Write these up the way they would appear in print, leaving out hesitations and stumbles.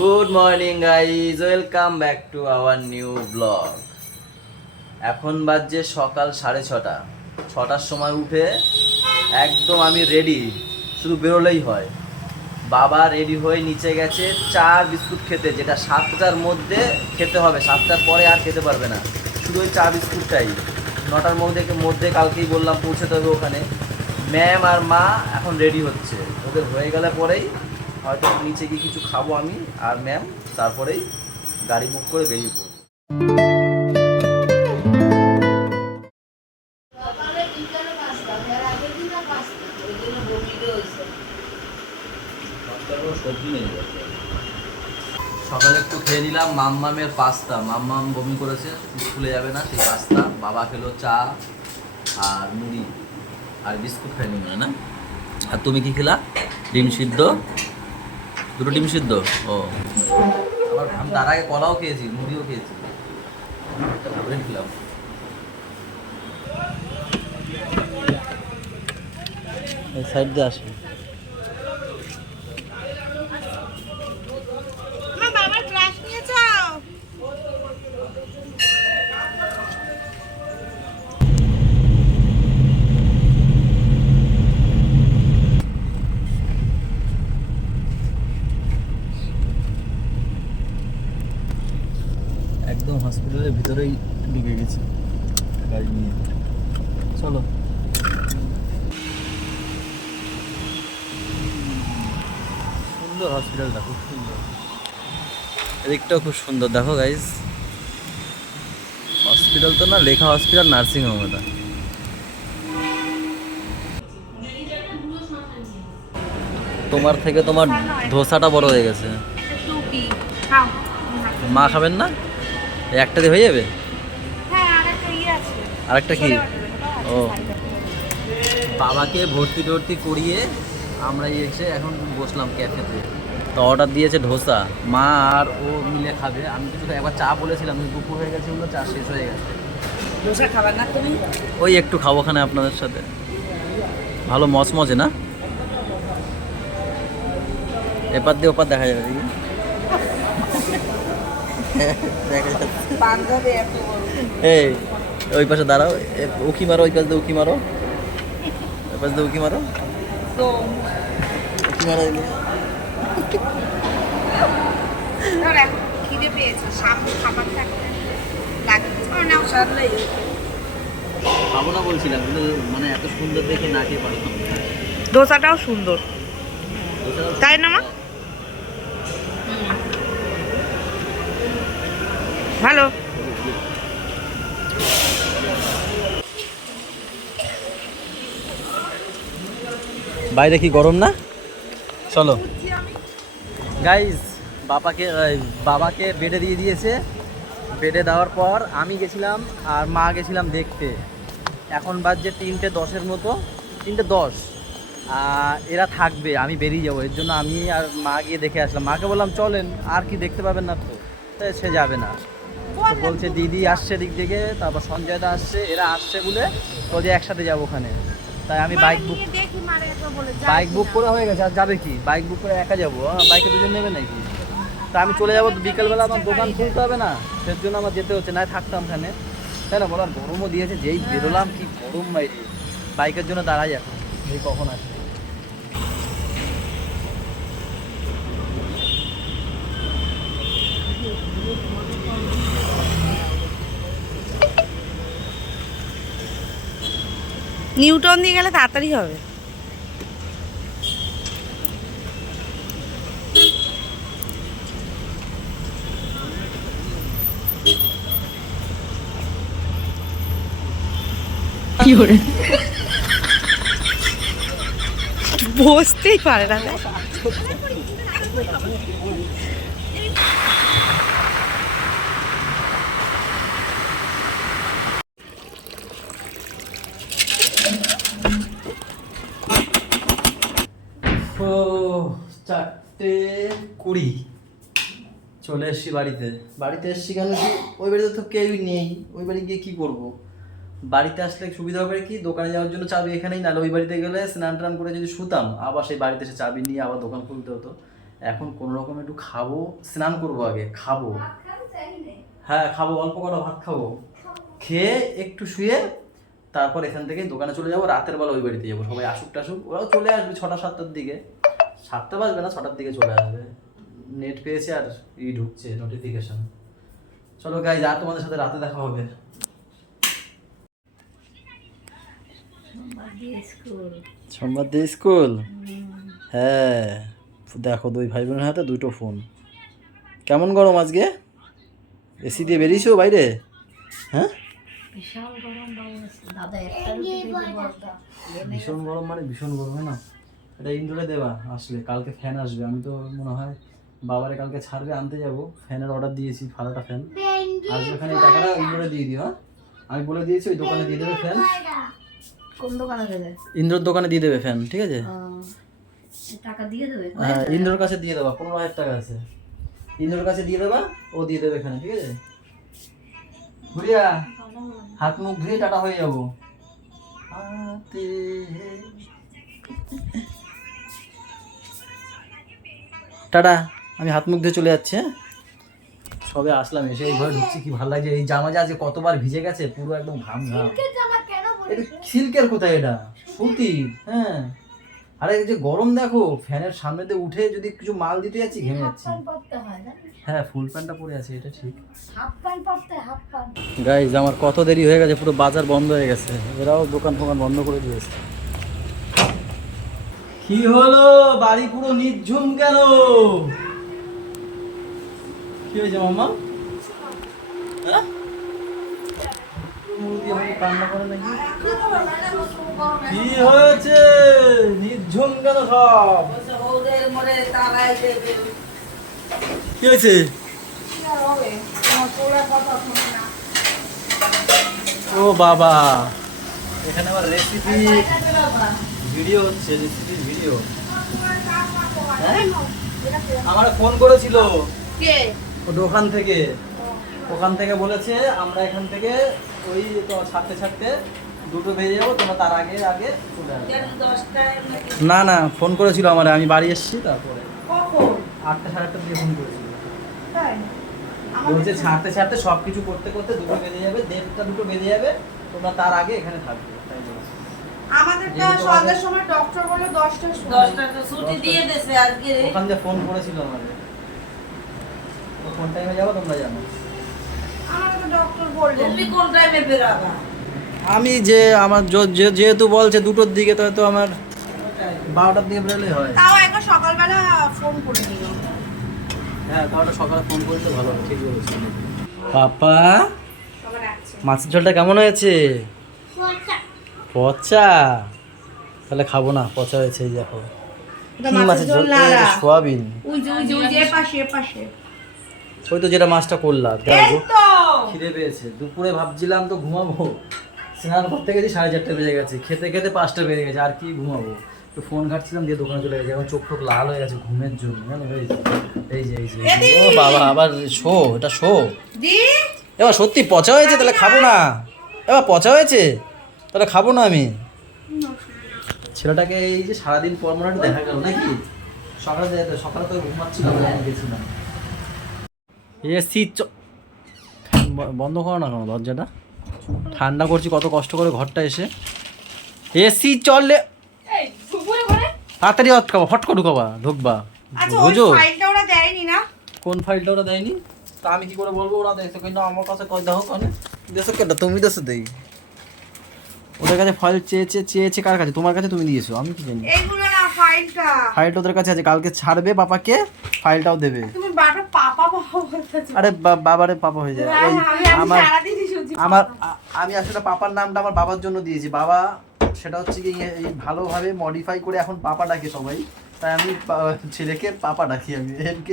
Good morning guys, welcome back to our new blog. এখন বাজছে সকাল 6:30। 6টার সময় উঠে একদম আমি রেডি, শুধু বেরোলেই হয়। বাবা রেডি হয়ে নিচে গেছে চা বিস্কুট খেতে, যেটা 7টার মধ্যে খেতে হবে, 7টার পরে আর খেতে পারবে না। শুধু ওই চা বিস্কুটটাই 9টার মধ্যে কালকেই বললাম পৌঁছতে হবে ওখানে। ম্যাম আর মা এখন রেডি হচ্ছে, ওদের হয়ে গেলে পরেই হয়তো নিচে গিয়ে কিছু খাবো আমি আর ম্যাম, তারপরেই গাড়ি বুক করে বেরিয়ে পড়বো। সকালে একটু খেয়ে নিলাম মাম্মামের পাস্তা। মাম্মাম বমি করেছে, স্কুলে যাবে না, সেই পাস্তা। বাবা খেলো চা আর মুড়ি আর বিস্কুট খাই নিল না। আর তুমি কি খেলা? ডিম সিদ্ধ, দুটো ডিম সিদ্ধ। ও, আবার আমি তার আগে কলাও খেয়েছি, মুড়িও খেয়েছি, ভাবলেন খেলাম। এই সাইড দিয়ে আসে। একদম হসপিটালের ভিতরেই ঢুকে গেছি গাড়ি নিয়ে। চলো। সুন্দর হসপিটালটা, খুব সুন্দর। এদিকটাও খুব সুন্দর, দেখো গাইজ। হসপিটাল তো না, লেখা হসপিটাল, নার্সিং হোম এটা। তোমার থেকে তোমার ধোসাটা বড় হয়ে গেছে। মা খাবেন না? একটা দিয়ে হয়ে যাবে? আরেকটা কি? ও, বাবাকে ভর্তি টর্তি করিয়ে আমরা এসে এখন বসলাম ক্যাফেতে। তো অর্ডার দিয়েছে ধোসা, মা আর ও মিলে খাবে। আমি কিছু একবার চা বলেছিলাম, দুপুর হয়ে গেছে, ওগুলো চা শেষ হয়ে গেছে। ধোসা খাবার না তুমি? ওই একটু খাবোখানে আপনাদের সাথে, ভালো মচমচে না? এপার দিয়ে ওপার দেখা যাবে দেখি। দেখা যাচ্ছে। এই ওই পাশে দাঁড়াও, উকি মারো, ওই পাশ দিয়ে উকি মারো, ওই পাশ দিয়ে উকি মারো, উকি মারো। খিদে পেয়েছে, সামনে খাবার থাকলে খাবো না বলছিলাম, কিন্তু মানে এত সুন্দর দেখে না খেয়ে পারলাম। ধোসাটাও সুন্দর, তাই না মা? ভালো। বাইরে কি গরম না? চলো গাইজ, বাবাকে বেডে দিয়ে দিয়েছে। বেডে দেওয়ার পর আমি গেছিলাম আর মা গেছিলাম দেখতে। এখন বাজছে 3:10 মতো, 3:10। এরা থাকবে, আমি বেরিয়ে যাবো, এর জন্য আমি আর মা গিয়ে দেখে আসলাম। মাকে বললাম চলেন, আর কি দেখতে পাবেন না তো? সে যাবে না, তো বলছে দিদি আসছে দিক থেকে, তারপর সঞ্জয়দা আসছে, এরা আসছে বলে বলছে একসাথে যাবো ওখানে। তাই আমি বাইক বুক করে হয়ে গেছে। আর যাবে কি, বাইক বুক করে একা যাবো? বাইকে দুজন নেবে নাকি? তা আমি চলে যাবো, বিকেলবেলা আমার দোকান খুলতে হবে না, সের জন্য আমার যেতে হচ্ছে, না থাকতাম ওখানে। তাই না বলার, গরমও দিয়েছে, যেই বেরোলাম কি গরম বাইরে। বাইকের জন্য দাঁড়াই এখন, এই কখন আসবে। নিউটন দিয়ে গেলে তাড়াতাড়ি হবে। কি করে বসতেই পারে না। ও 4:20 চলে এসছি বাড়িতে এসছি কেন কি, ওই বাড়িতে তো কেউই নেই, ওই বাড়ি গিয়ে কী করবো? বাড়িতে আসলে সুবিধা হবে কি, দোকানে যাওয়ার জন্য চাবি এখানেই, নাহলে ওই বাড়িতে গেলে স্নান টান করে যদি শুতাম, আবার সেই বাড়িতে এসে চাবি নিয়ে আবার দোকান খুলতে হতো। এখন কোনো রকম একটু খাবো, স্নান করবো, আগে খাবো। হ্যাঁ খাবো, অল্প কটা ভাত খাবো, খেয়ে একটু শুয়ে তারপর এখান থেকে দোকানে চলে যাবো। রাতের বেলা ওই বাড়িতে যাবো, সবাই আসুক টাসুক, ওরাও চলে আসবে 6টা 7টার দিকে। 7টা বাজবে না, 6টার দিকে চলে আসবে। নেট পেয়েছে আর ঢুকছে নোটিফিকেশন। চলো গাইজ, আর তোমাদের সাথে রাতে দেখা হবে। সোমবার দিয়ে স্কুল। হ্যাঁ দেখো, 2 ভাই বোনের হাতে 2টো ফোন। কেমন গরম আজকে? এসি দিয়ে বেরিয়েছো বাইরে? হ্যাঁ ভীষণ গরম, মানে ভীষণ গরম, না এটা ইনডোরে দেওয়া। আসলে কালকে ফ্যান আসবে, আমি তো মনে হয় বাবারে কালকে ছাড়বে, আনতে যাব। ফ্যানের অর্ডার দিয়েছি, ভালোটা ফ্যান আসবে। এখানে এই টাকাটা ইনডোরে দিয়ে দিও। হ্যাঁ আমি বলে দিয়েছি, ওই দোকানে দিয়ে দেবে ফ্যান। কোন দোকানে দেবে? ইন্দ্রর দোকানে দিয়ে দেবে ফ্যান, ঠিক আছে? টাকা দিয়ে দেবে? হ্যাঁ ইন্দ্রর কাছে দিয়ে দেবা, 15,000 টাকা আছে, ইন্দ্রর কাছে দিয়ে দেবা, ও দিয়ে দেবে এখানে, ঠিক আছে? ঘুরিয়া হাত মুখ ধুয়ে টাটা হয়ে যাবো। টাটা, আমি হাত মুখ ধুয়ে চলে যাচ্ছি। হ্যাঁ সবে আসলাম, এসে এই ঘরে ঢুকছি, কি ভালো লাগছে। এই জামা যে আজকে কতবার ভিজে গেছে, পুরো একদম ঘাম ঘাম। এটা সিল্কের কোথায়, এটা সুতির। হ্যাঁ আরে এই যে গরম দেখো, ফ্যানের সামনেতে উঠে যদি কিছু মাল দিতে যাচ্ছি ঘেমে যাচ্ছি। হ্যাঁ ফুল প্যান্টটা পরে আছে, এটা ঠিক। গাইজ আমার কত দেরি হয়ে গেছে, পুরো বাজার বন্ধ হয়ে গেছে, এরাও দোকান ফোকান বন্ধ করে দিয়েছে। কি হলো, বাড়ি পুরো নির্ঝুম কেন? কি হয়েছে মাম্মা? হ্যাঁ কান্না করে নাকি? কি হয়েছে, নির্ঝুম কেন সব? কি হয়েছে? ও বাবা, এখানে আবার রেসিপি ভিডিও হচ্ছে, রেসিপি ভিডিও। আমার ফোন করেছিল দোকান থেকে, ওখান থেকে বলেছে আমরা এখান থেকে ওই তো ছাড়তে ছাড়তে 2টো বেজে যাবো, তোমরা তার আগে আগে চলে আসবে। না না ফোন করেছিল আমার, আমি বাড়ি এসেছি তারপরে 8টা 8:30 দিয়ে ফোন করেছিল। বলছে ছাড়তে ছাড়তে সব কিছু করতে করতে 2টো বেজে যাবে, 1:30 2টো বেজে যাবে, তোমরা তার আগে এখানে থাকবে। তাই বলেছে। আমাদেরটা সন্ধ্যার সময় ডক্টর বলে 10টার সময়। 10টা ছুটি দিয়ে দেছে আজকে। ওখান থেকে ফোন করেছিল আমাদের, কোন টাইমে যাবো তোমরা জানো। আমাকে তো ডক্টর বললেন। তুমি কোন টাইমে বেরাবা? আমি যে আমার যেহেতু বলছে 2টোর দিকে, তো আমার 12টার দিকে বেরোলেই হয়। তাও একবার সকালবেলা ফোন করে দিও। হ্যাঁ তাহলে সকালে ফোন করলে ভালো হবে, ঠিক বলেছি। পাপা সবাই রাখছে। মাছের ঝোলটা কেমন হয়েছে? পচা? তাহলে খাবো না, পচা হয়েছে। এই দেখো কি মাছের ঝোল, সোয়াবিন। ওই যে পাশে। ওই তো যেটা মাছটা করলাম, এই দেখো তো খিদে পেয়েছে। দুপুরে ভাবছিলাম তো ঘুমাবো, স্নান করতে গেছি 4:30 বেজে গেছে, খেতে খেতে 5টা বেজে গেছে, আর কি ঘুমাবো। তো ফোন ঘাটছিলাম, দিয়ে দোকানে চলে গেছে, এখন চোখ টোক লাল হয়ে গেছে ঘুমের জন্য, জানো? এই যে ও বাবা, আবার শো, এটা শো। দি এবার সত্যি পচা হয়েছে, তাহলে খাবো না। এবার পচা হয়েছে, তাহলে খাবো না আমি। ছেলেটাকে এই যে সারাদিন পর মনে একটু দেখা গেল নাকি? সকালে তো ঘুমাচ্ছিলাম, আমি গেছিলাম। এসি বন্ধ করো না কেন দরজাটা, ঠান্ডা করছি কত কষ্ট করে ঘরটা এসে। এসি চলে, তাড়াতাড়ি আটকাবা, ফট করে ঢুকবা। আচ্ছা ওই বুঝো ফাইলটা ওরা দেয়নি না? কোন ফাইলটা ওরা দেয়নি? তা আমি কি করে বলবো ওরা দেখছো? কিন্তু আমার কাছে কয় দেখো, কানে দেশো কেন তুমি? দেশো দেই, ওদের কাছে ফাইল চেয়েছে কার কাছে? তোমার কাছে, তুমি দিয়েছো, আমি কি জানি। এইগুলো না, ফাইলটা ওদের কাছে আছে, কালকে ছাড়বে পাপাকে, ফাইলটাও দেবে। তুমি বাটা পাপা বলতেছো? আরে বাবারে পাপা হয়ে যায়। ওই আমি আমার সারাদিনই শুনছি আমি আসলে পাপার নামটা আমার বাবার জন্য দিয়েছি। বাবা সেটা হচ্ছে কি এই ভালোভাবে মডিফাই করে এখন পাপা ডাকে সবাই, তাই আমি ছেলেকে পাপা ডাকি আমি,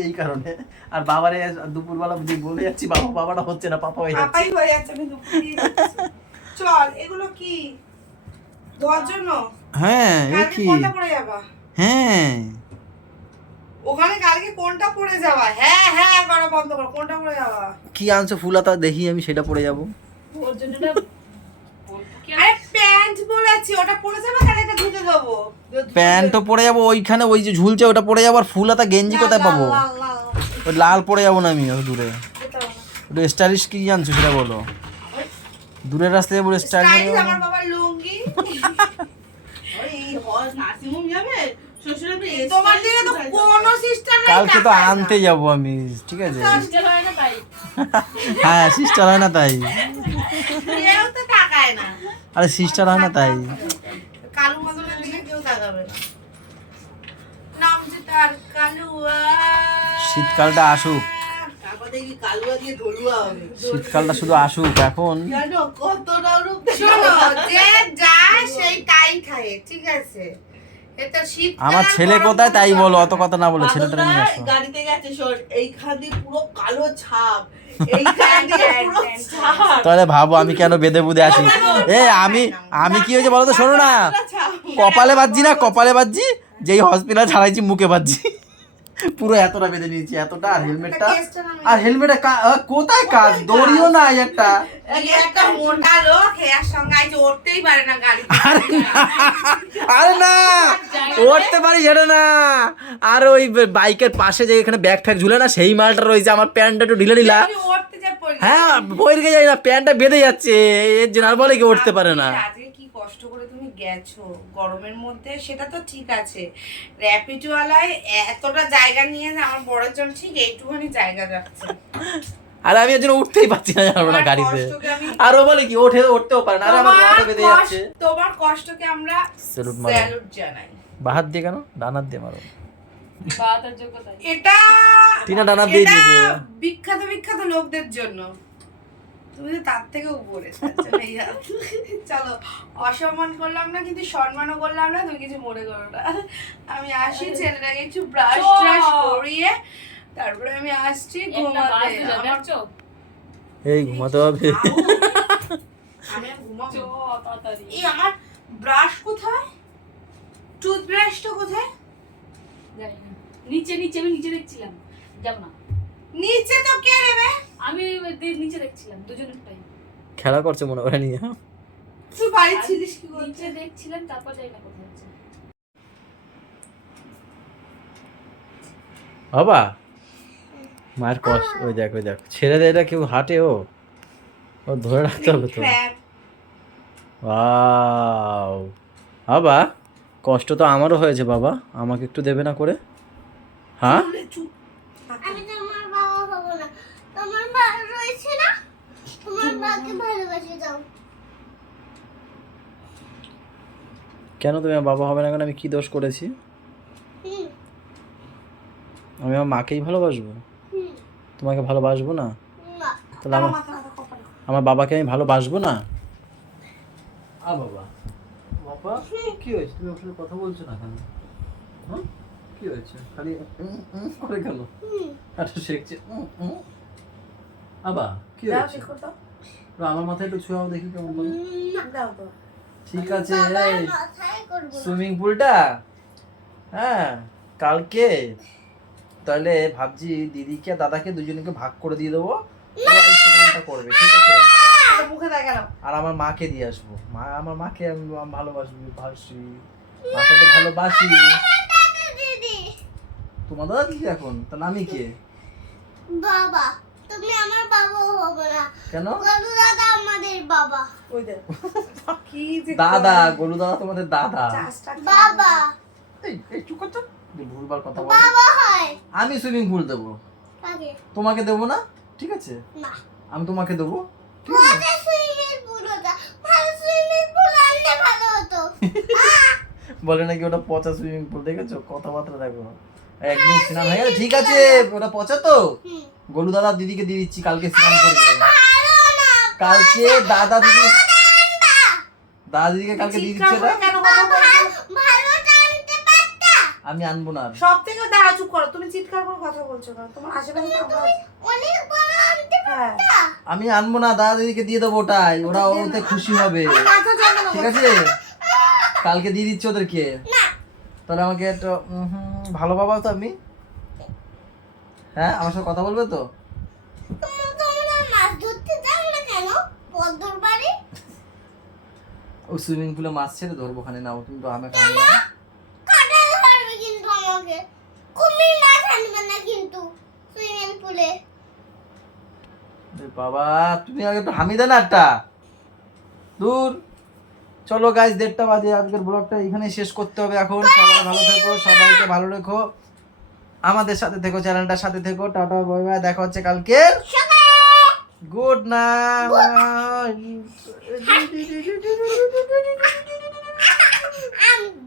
এই কারণে। আর বাবারে দুপুরবেলা বলে যাচ্ছি বাবাটা হচ্ছে না, পাপা হয়ে যাচ্ছে। পাপাই হয়ে যাচ্ছে, আমি দুপুর দিয়ে যাচ্ছি। চল, এগুলো কি ধোয়ার জন্য? হ্যাঁ এ কালকে কি? কোনটা পরে যাবা? হ্যাঁ ওখানে কালকে কোনটা পরে যাবা? হ্যাঁ করা বন্ধ করো, কোনটা পরে যাবা? কি আনছো ফুলাতা, দেখি আমি সেটা পরে যাব। ওর জন্য আরে প্যান্ট পরেছি, ওটা পরে যাবে, তাহলে এটা ধুতে দেবো। প্যান্ট তো পরে যাবো, ওইখানে ওই যে ঝুলছে ওটা পরে যাবো, আর ফুল হাতা গেঞ্জি কোথায় পাবো? লাল, লাল, ওই লাল পরে যাবো না আমি অত দূরে। যেতে হবে না। একটু স্টাইলিশ কি জানছো সেটা বলো। দূরের রাস্তায় যাবো স্টাইল। স্টাইলিশ আমার বাবার লুঙ্গি। তোমার দিকে তো কোনো সিস্টেম নেই। কালকে তো আনতে যাবো আমি, ঠিক আছে? হ্যাঁ সিস্টার হয় না তাই। কেউ তো তাকায় না। আরে সিস্টার হয় না তাই। কালু মদনের দিকে কেউ তাকাবে না। নাম যে তার কালুয়া। শীতকালটা আসুক, তারপর দেখবি কালুয়া দিয়ে ধরুয়া হবে। শীতকালটা শুধু আসুক এখন। জানো কতটা রূপ শোনো, যে যায় সেই তাই খায়, ঠিক আছে? এটা শীত। আমার ছেলে কোথায় তাই বলো, অত কথা না বলে ছেলেটা নিয়ে আসো। গাড়িতে গেছে শোন, এইখানে পুরো কালো ছাপ, এইখানে পুরো ছাপ। তাহলে ভাবো আমি কেন বেঁধে বুধে আসি। আমি কি হয়েছে বলো তো, শোনো না, কপালে বাজছি না, কপালে বাজছি, যেই হসপিটাল ছাড়াইছি মুখে বাজছি, পুরো এতটা বেঁধে নিয়েছি, এতটা। আর হেলমেটটা, আর হেলমেটে কোথায় কাজ, দড়িও নাই একটা। এই একটা মোটা লোক হেয়ার সঙ্গে আইছে, উঠতেই পারে না গাড়িতে। আরে না, উঠতে পারি সেটা না, আর ওই বাইকের পাশে যে এখানে ব্যাগ ফ্যাগ ঝুলে না, সেই মালটা রয়েছে, আমার প্যান্টটা একটু ঢিলা ঢিলা। উঠতে যা পড়ে। হ্যাঁ বইরকে যাই না, প্যান্টটা বেঁধে যাচ্ছে, এর জন্য আর বলে কি উঠতে পারে না। আজকে কি কষ্ট করে তুমি গেছো গরমের মধ্যে, সেটা তো ঠিক আছে। র্যাপিডওয়ালায় এতটা জায়গা নিয়ে যে আমার বড়ের জন্য ঠিক এইটুখানি জায়গা যাচ্ছে। আর আমি এর জন্য উঠতেই পারছি না, জানো না গাড়িতে। কষ্টকে আমি- আর ও বলে কি উঠতেও পারে না, আর আমার মাথা বেঁধে যাচ্ছে। তোমার কষ্টকে আমরা স্যালুট মারো। স্যালুট জানাই। বাহাত দিয়ে কেন, ডানাত দিয়ে মারো। এটা টিনা ডানাত দিয়ে এটা দিয়েছে। বিখ্যাত বিখ্যাত লোকদের জন্য, তুমি তো তার থেকে উপরে। তার জন্য এই হাত। চলো, অসম্মান করলাম না, কিন্তু সম্মানও করলাম না, তুমি কিছু মনে করো না। আমি আসি, ছেলেটাকে একটু ব্রাশ ট্রাশ করিয়ে তারপরে আমি আসছি ঘুমাতে। এই ঘুমাতে হবে। আমি আর ঘুমাবো। এই আমার ব্রাশ কোথায়, টুথব্রাশটা কোথায়? নিচে নিচে আমি নিচে দেখছিলাম, যাব না। নিচে তো কে নেবে? আমি নিচে দেখছিলাম দুজনের টাইম, খেলা করছে মনে করে নিয়ে। তুই বাড়ি ছিলিস কি করতে? নিচে দেখছিলাম, তারপর যাই না কোথায় হচ্ছে। বাবা মায়ের কষ্ট, ওই দেখ ছেড়ে দে, এটা কেউ হাঁটে, ও ধরে রাখতে হবে তো। ক্র্যাব। ওয়াও বাবা, কষ্ট তো আমারও হয়েছে বাবা, আমাকে একটু দেবে না করে? হ্যাঁ চুপ। আমি তোমার বাবা হবো না, তোমার মা রয়েছে না, তোমার মাকে ভালোবাসে যাও। কেন তুমি আমার বাবা হবে না কেন? আমি কি দোষ করেছি? হুম, আমি আমার মাকেই ভালোবাসবো, হুম, তোমাকে ভালোবাসবো না? না, তাহলে আমার মাথা মাথা কপালে। আমার বাবাকে আমি ভালোবাসবো না? বাবা বাবা কি হয়েছে, তুমি ওর সাথে কথা বলছো না কেন? হ্যাঁ কি হয়েছে, খালি করে কেন? হুম, আচ্ছা শেখছে। আবা কি দাও হয়েছে? ঠিক দাও। আমার মাথায় একটু ছুঁয়াও দেখি কেমন বলো। দাও তো। ঠিক আছে। বাবার মাথায় করবো না। সুইমিং পুলটা, হ্যাঁ কালকে তাহলে ভাবছি দিদিকে দাদাকে দুজনকে ভাগ করে দিয়ে দেবো, ওরা এই স্নানটা করবে, ঠিক আছে? এটা মুখে দেখানো। আর আমার মাকে দিয়ে আসবো, আমার মাকে আমি ভালোবাসি, মাকে তো ভালোবাসি। দাদা দিদি, তোমার দাদা দিদি এখন, তাহলে আমি কে? বাবা, তুমি আমার বাবা হবে না, কেন? গলু দাদা আমাদের বাবা। ওই দেখ। কি যে দাদা, গোলু দাদা তোমাদের দাদা। চাষটা বাবা, এই চুপ করছো, ভুলবার কথা বলো। বাবা হয় আমি সুইমিং পুল দেবো, কাকে? তোমাকে দেবো না, ঠিক আছে? না, আমি তোমাকে দেবো, ঠিক আছে? ভালো সুইমিং পুল ওটা, ভালো সুইমিং পুল আনলে ভালো হতো। বলে নাকি ওটা পচা সুইমিং পুল, দেখেছো কথাবার্তা দেখো। একদিন স্নান হয়ে গেছে, ঠিক আছে, ওটা পচা তো। হুম, গোলু দাদা দিদিকে দিয়ে দিচ্ছি, কালকে স্নান করবে। ভালো না, কালকে দাদা দিদিকে কালকে দিয়ে দিচ্ছি এটা। কেন কথা বলছো? ভালো টানতে পারতা। আমি আনবো না আর। সব থেকে দাঁড়া, চুপ করো। তুমি চিৎকার করে কথা বলছো কেন? তোমার আশেপাশে তো আমরা। অনেক বড় আনতে হ্যাঁ। পারতা। আমি আনবো না, দাদা দিদিকে দিয়ে দেবো, ওটাই ওরা ওতে খুশি হবে, মাথা ঝামেলা ঠিক আছে? কালকে দিয়ে দিচ্ছি ওদেরকে। না, তাহলে আমাকে একটা ভালো বাবা তো আমি। হ্যাঁ আমার সাথে কথা বলবে তো? তোমরা মাছ ধরতে যাও না কেন? পদ্মর বাড়ি। ও সুইমিং পুলে মাছ ছেড়ে ধরবো, ওখানে নাও তুমি তো আমি খাবো না। কাটা ধরবে কিন্তু আমাকে, কুমির মাছ আনবে না কিন্তু সুইমিং পুলে। বাবা তুমি আগে একটু হামি দেন একটা দূর। চলো গাইস 1:30 বাজে, আজকের ব্লগটা এখানে শেষ করতে হবে এখন। সবাই ভালো থেকো, সবাইকে ভালো রেখো, আমাদের সাথে থেকো, চ্যানেলটার সাথে থেকো। টাটা বাই বাই, দেখা হচ্ছে কালকে। Good night. আমি